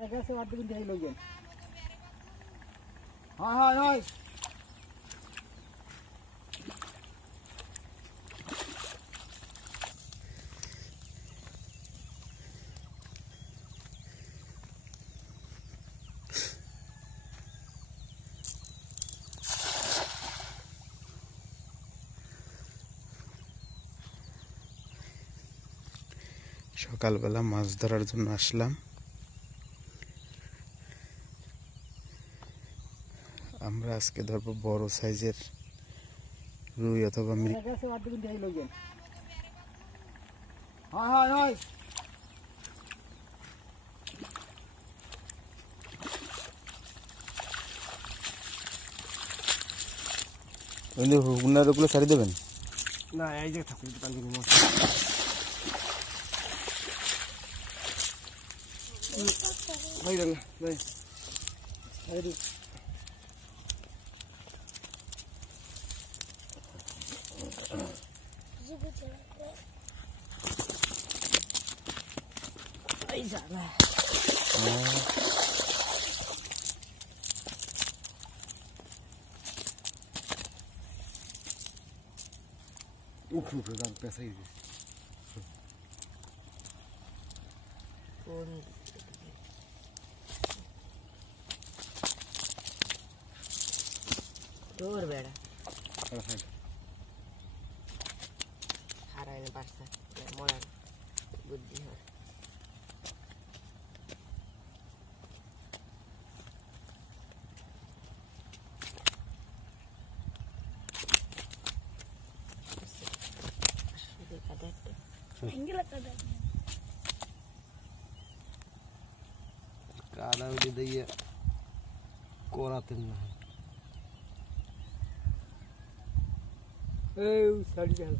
कैसे बात भी नहीं लोग हाँ हाँ हाँ সকাল বেলা মাছ ধরার জন্য আসলাম। আমরা আজকে ধরবো বড় সাইজের রুই অথবা মৃগেল। ওগুলো ছাড়ি দেবেন না, এই যে থাকুন ভাই ভাই এই যাবে উঠু গান পেছাই দিস তোর বেড়া হারাইনে পারছে মরার বুদ্ধি হয়। কাদা উঠে দিয়ে করাতেন না সাড়ি গেল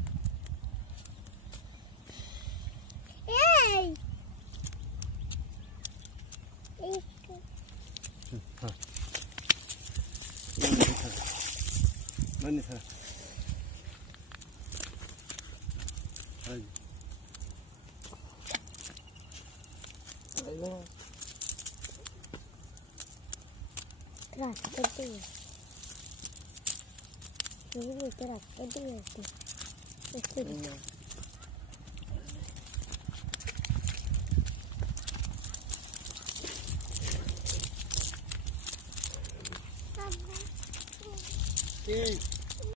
बनी सर रास्ते Okay.